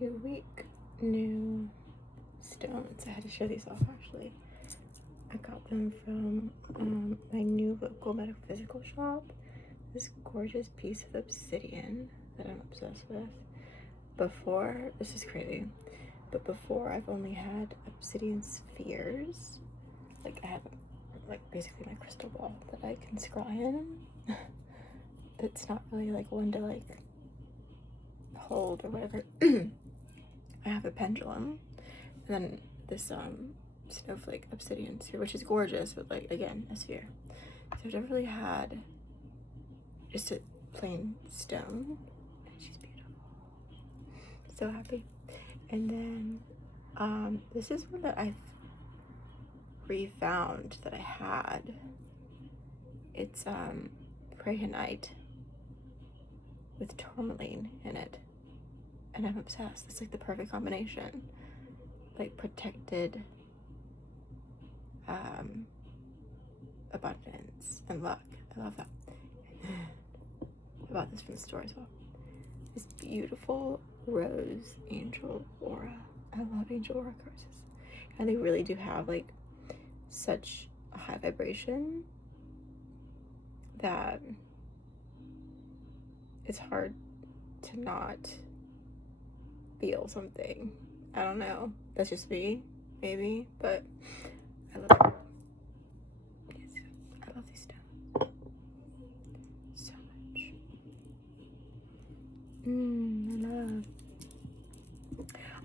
new week, new stones. I had to show these off actually. I got them from my new local metaphysical shop. This gorgeous piece of obsidian that I'm obsessed with. Before, this is crazy, but before I've only had obsidian spheres. Like I have like basically my crystal ball that I can scry in. It's not really like one to like hold or whatever. I have a pendulum, and then this snowflake obsidian sphere, which is gorgeous, but like again, a sphere. So I've never really had just a plain stone, and she's beautiful. So happy. And then this is one that I've refound that I had. It's prehenite with tourmaline in it, and I'm obsessed. It's like the perfect combination, like protected abundance and luck. I love that. I bought this from the store as well. This beautiful rose angel aura. I love angel aura cards, and they really do have like such a high vibration that it's hard to not feel something. I don't know. That's just me, maybe, but I love it. Yes, I love these stones so much.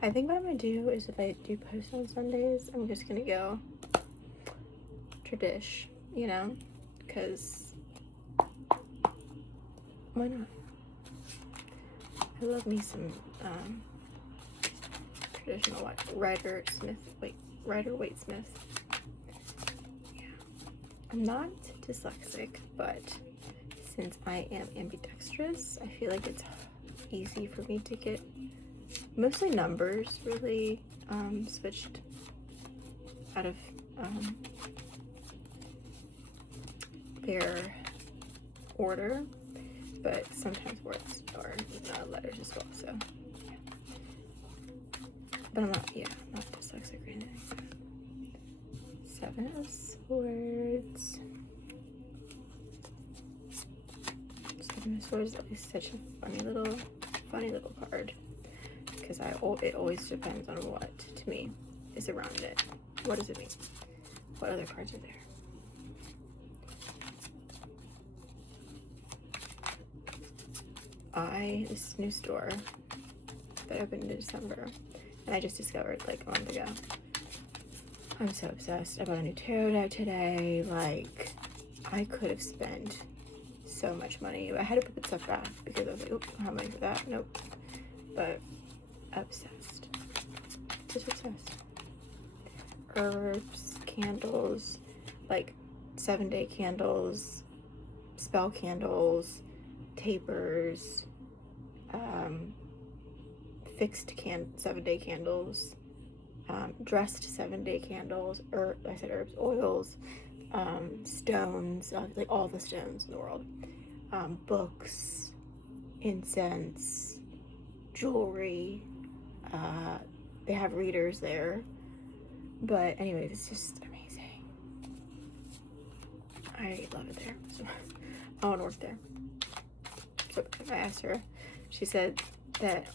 I think what I'm gonna do is if I do post on Sundays, I'm just gonna go tradish, you know, because why not? I love me some traditional Rider Waite Smith. Yeah, I'm not dyslexic, but since I am ambidextrous, I feel like it's easy for me to get mostly numbers really switched out of their order, but sometimes words or letters as well. So, yeah. But I'm not dyslexic or anything. Seven of Swords. Seven of Swords is always such a funny little card, because it always depends on what to me is around it. What does it mean? What other cards are there? This new store that opened in December, and I just discovered like a month ago. I'm so obsessed. I bought a new tarot deck today. Like, I could have spent so much money. I had to put the stuff back because I was like, oops, I don't have money for that. Nope. But obsessed. Just obsessed. Herbs, candles, like 7-day candles, spell candles, tapers, fixed 7-day candles, dressed 7-day candles, I said herbs, oils, stones, like all the stones in the world, books, incense, jewelry. They have readers there, but anyways, it's just amazing. I love it there. So I want to work there. I asked her, she said that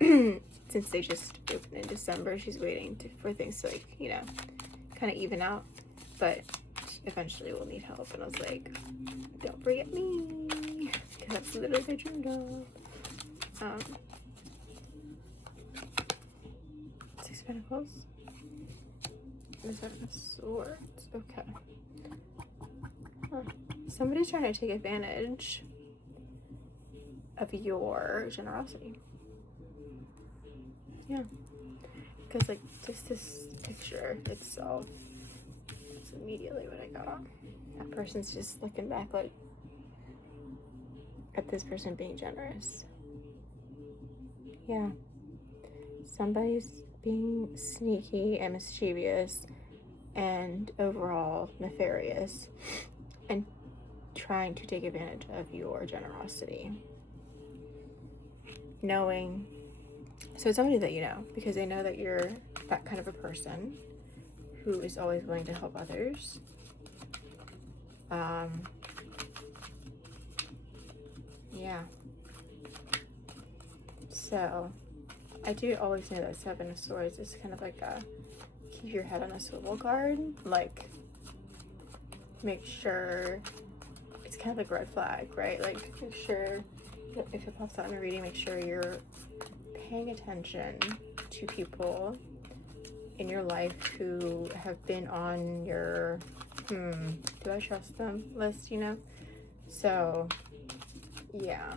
since they just opened in December, she's waiting for things to, like, you know, kind of even out, but eventually we'll need help. And I was like, don't forget me, because that's literally my dream job. Six of Pentacles, and Seven of Swords. Okay. Somebody's trying to take advantage of your generosity. Yeah, because like just this picture itself is immediately what I got. That person's just looking back like at this person being generous. Yeah, somebody's being sneaky and mischievous and overall nefarious and trying to take advantage of your generosity, knowing So it's somebody that you know, because they know that you're that kind of a person who is always willing to help others. Yeah. So I do always know that Seven of Swords is kind of like a keep your head on a swivel guard. Like, make sure, it's kind of like a red flag, right? Like, make sure, if it pops out in a reading, make sure you're paying attention to people in your life who have been on your do I trust them list, you know? So yeah,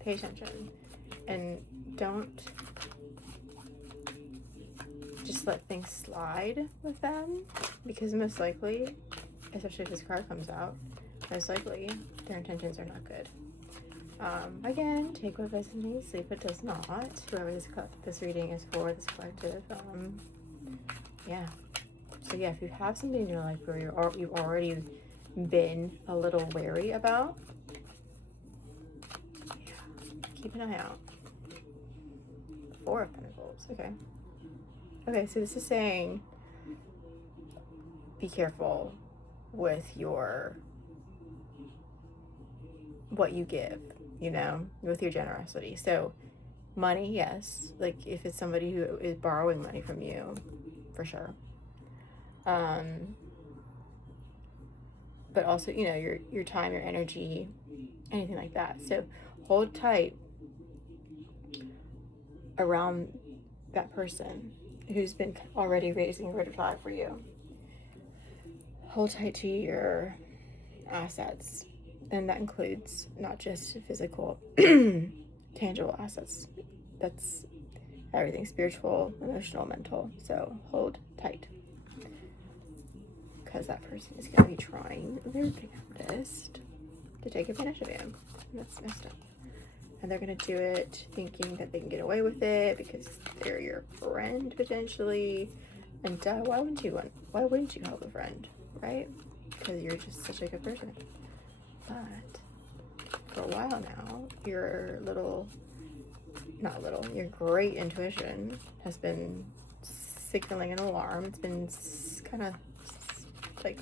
pay attention and don't just let things slide with them, because most likely, especially if this card comes out, most likely their intentions are not good. Again, take what resonates, leave what does not. Whoever this reading is for, this collective, yeah. So yeah, if you have somebody in your life where you've already been a little wary about, yeah, keep an eye out. Four of Pentacles, okay. Okay, so this is saying, be careful with what you give, you know, with your generosity. So money, yes, like if it's somebody who is borrowing money from you, for sure. But also, you know, your time, your energy, anything like that. So hold tight around that person who's been already raising a red flag for you. Hold tight to your assets, and that includes not just physical, tangible assets. That's everything: spiritual, emotional, mental. So hold tight, because that person is going to be trying their damnedest to take advantage of you. That's messed up. And they're going to do it thinking that they can get away with it because they're your friend, potentially. And why wouldn't you help a friend, right? Because you're just such a good person. But for a while now, your great intuition has been signaling an alarm. It's been kind of like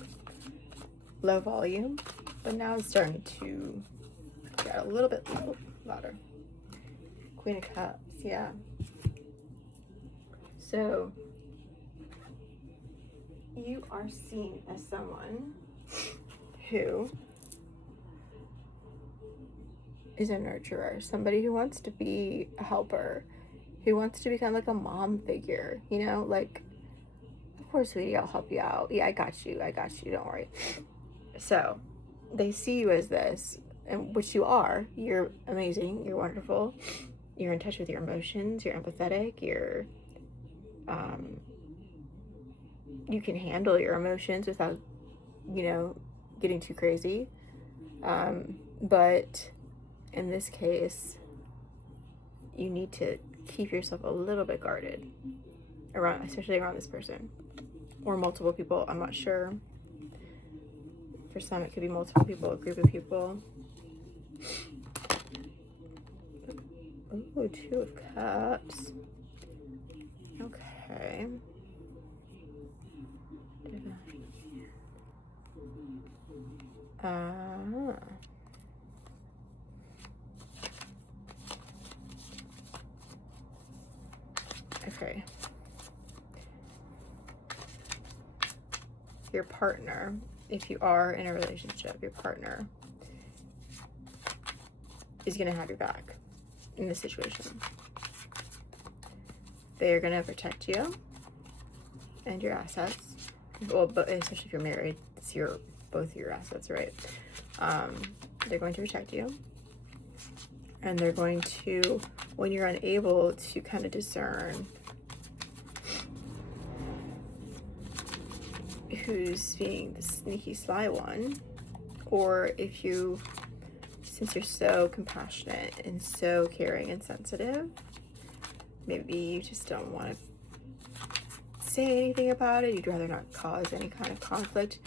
low volume, but now it's starting to get a little bit louder. Queen of Cups, yeah. So you are seen as someone who is a nurturer, somebody who wants to be a helper, who wants to become like a mom figure, you know, like, of course, sweetie, I'll help you out. Yeah, I got you, don't worry. So they see you as this, and which you are. You're amazing, you're wonderful, you're in touch with your emotions, you're empathetic, you're you can handle your emotions without, you know, getting too crazy. But in this case, you need to keep yourself a little bit guarded especially around this person or multiple people. I'm not sure. For some, it could be multiple people, a group of people. Oh, Two of Cups. Okay. Okay. Your partner, if you are in a relationship, your partner is going to have your back in this situation. They are going to protect you and your assets. Well, but especially if you're married, it's both your assets, right? They're going to protect you. And they're going to, when you're unable to kind of discern who's being the sneaky sly one, or if you, since you're so compassionate and so caring and sensitive, maybe you just don't want to say anything about it, you'd rather not cause any kind of conflict,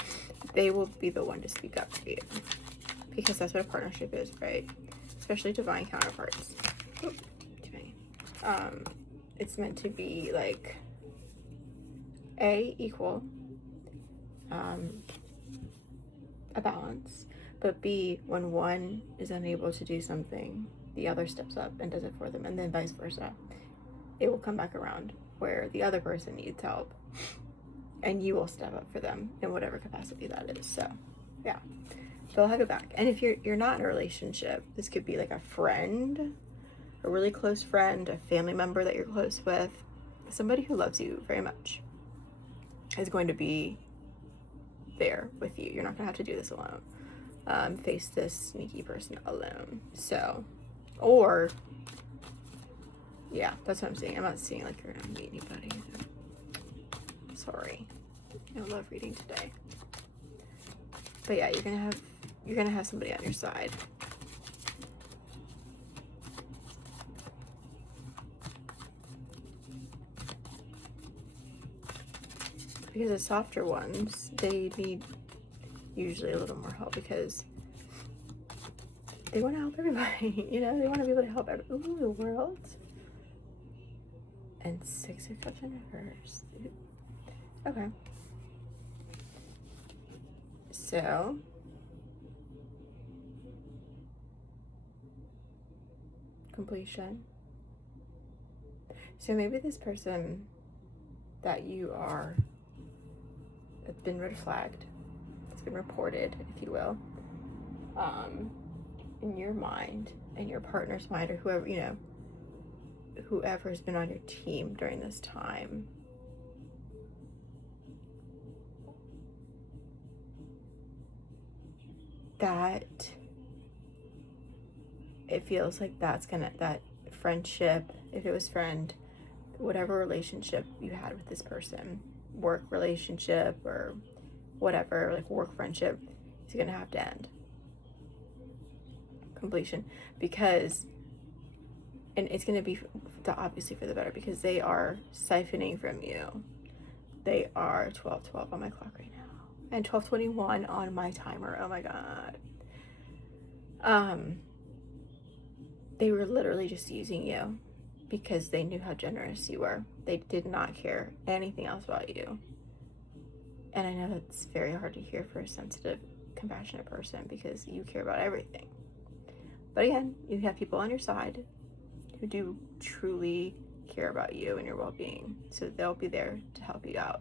they will be the one to speak up for you. Because that's what a partnership is, right? Especially divine counterparts. Oop, too many. It's meant to be like equal, a balance, but B, when one is unable to do something, the other steps up and does it for them, and then vice versa. It will come back around where the other person needs help and you will step up for them in whatever capacity that is. So yeah, they'll have it back. And if you're not in a relationship, this could be like a friend, a really close friend, a family member that you're close with, somebody who loves you very much is going to be there with you. You're not gonna have to do this alone. Face this sneaky person alone. So, or yeah, that's what I'm saying. I'm not seeing like you're gonna meet anybody. Sorry, I don't love reading today. But yeah, you're gonna have somebody on your side. Because the softer ones, they need usually a little more help because they want to help everybody. You know, they want to be able to help everybody. Ooh, the world. And 6 of Cups in reverse. Okay. So completion. So maybe this person that you are, that's been red flagged, it's been reported, if you will, in your mind, in your partner's mind, or whoever, you know, whoever has been on your team during this time, that it feels like that friendship, if it was friend, whatever relationship you had with this person, work relationship or whatever, like work friendship, is gonna have to end. Completion. Because, and it's gonna be obviously for the better, because they are siphoning from you. They are 12:12 on my clock right now, and 12:21 on my timer. Oh my god. They were literally just using you because they knew how generous you were. They did not care anything else about you. And I know that's very hard to hear for a sensitive, compassionate person because you care about everything. But again, you have people on your side who do truly care about you and your well-being. So they'll be there to help you out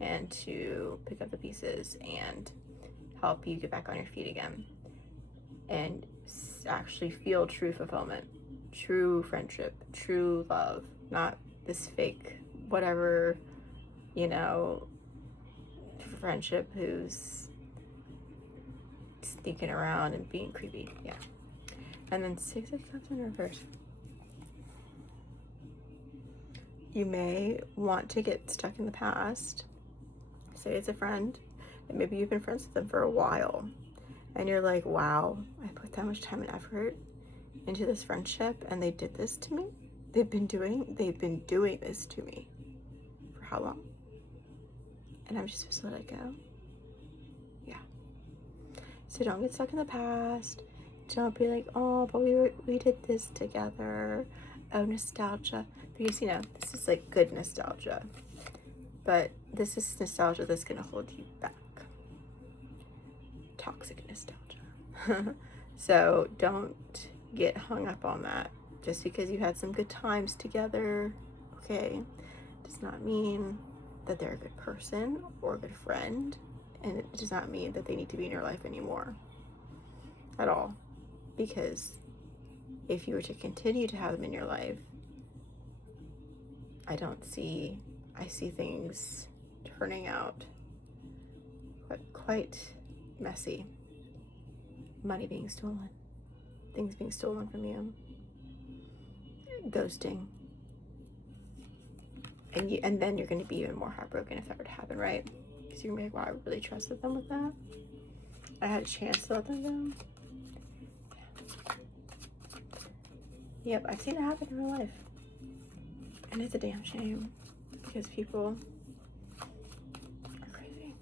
and to pick up the pieces and help you get back on your feet again and actually feel true fulfillment, true friendship, true love, not this fake whatever, you know, friendship who's sneaking around and being creepy. Yeah. And then 6 of Cups in reverse. You may want to get stuck in the past. Say it's a friend, and maybe you've been friends with them for a while, and you're like, wow, I put that much time and effort into this friendship, and they did this to me. They've been doing this to me for how long? And I'm just supposed to let it go. Yeah. So don't get stuck in the past. Don't be like, oh, but we did this together. Oh, nostalgia. Because, you know, this is like good nostalgia. But this is nostalgia that's going to hold you back. Toxic nostalgia. So don't get hung up on that. Just because you had some good times together, okay, does not mean that they're a good person or a good friend. And it does not mean that they need to be in your life anymore. At all. Because if you were to continue to have them in your life, I see things turning out quite messy. Money being stolen, things being stolen from you, ghosting, and then you're going to be even more heartbroken if that were to happen, right? Because you're going to be like, wow, I really trusted them with that. I had a chance to let them go. Yep, I've seen it happen in real life. And it's a damn shame because people are crazy.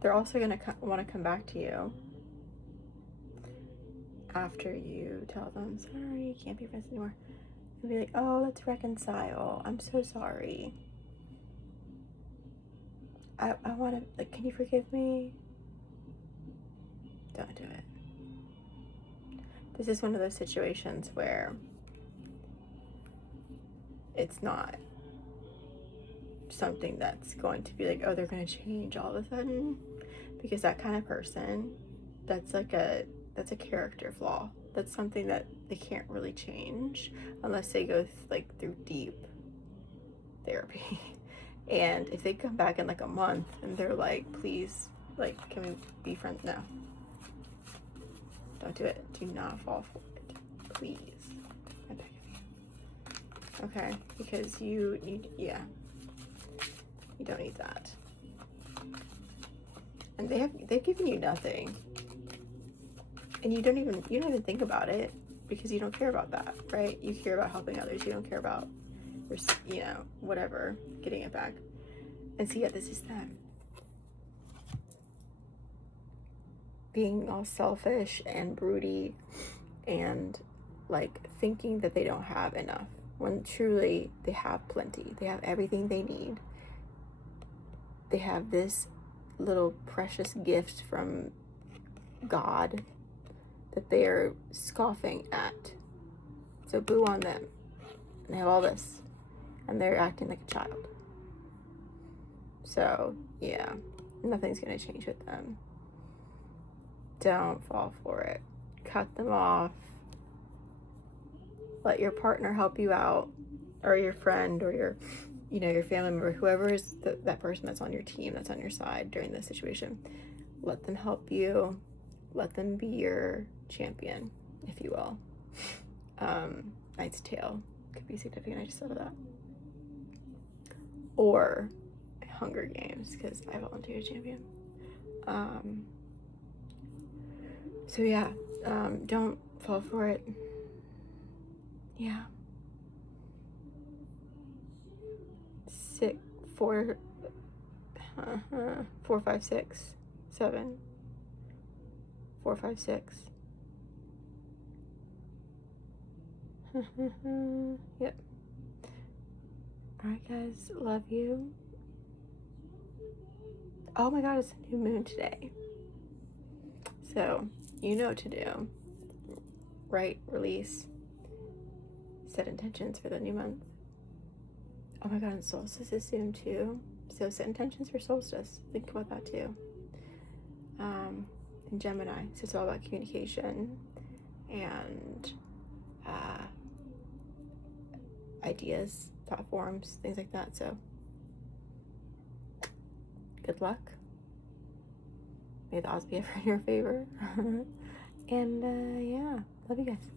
They're also gonna want to come back to you after you tell them, sorry, you can't be friends anymore. And be like, oh, let's reconcile. I'm so sorry. I want to, like, can you forgive me? Don't do it. This is one of those situations where it's not something that's going to be like, oh, they're going to change all of a sudden. Because that kind of person, that's a character flaw. That's something that they can't really change unless they go through deep therapy. And if they come back in like a month and they're like, please, like, can we be friends? No. Don't do it. Do not fall for it. Please. I beg of you. Okay? Because you need, you don't need that. And they've given you nothing. And you don't even think about it because you don't care about that, right? You care about helping others. You don't care about, whatever, getting it back. And so, yeah, this is them being all selfish and broody and, like, thinking that they don't have enough when truly they have plenty. They have everything they need. They have this little precious gift from God that they are scoffing at. So boo on them. And they have all this. And they're acting like a child. So, yeah, nothing's going to change with them. Don't fall for it. Cut them off. Let your partner help you out, or your friend, or your family member, whoever is that person that's on your team, that's on your side during this situation. Let them help you. Let them be your champion, if you will. Knight's Tale could be significant. I just thought of that. Or Hunger Games, because I volunteered champion. So yeah, don't fall for it. Yeah. 4, 5, 6, 7, 4, 5, 6. Yep. Alright, guys, love you. Oh my god, it's a new moon today. So, you know what to do. Write, release, set intentions for the new month. Oh my god, and solstice is soon too. So set intentions for solstice. Think about that too. In Gemini, so it's all about communication and ideas, thought forms, things like that. So good luck. May the odds be ever in your favor. And yeah, love you guys.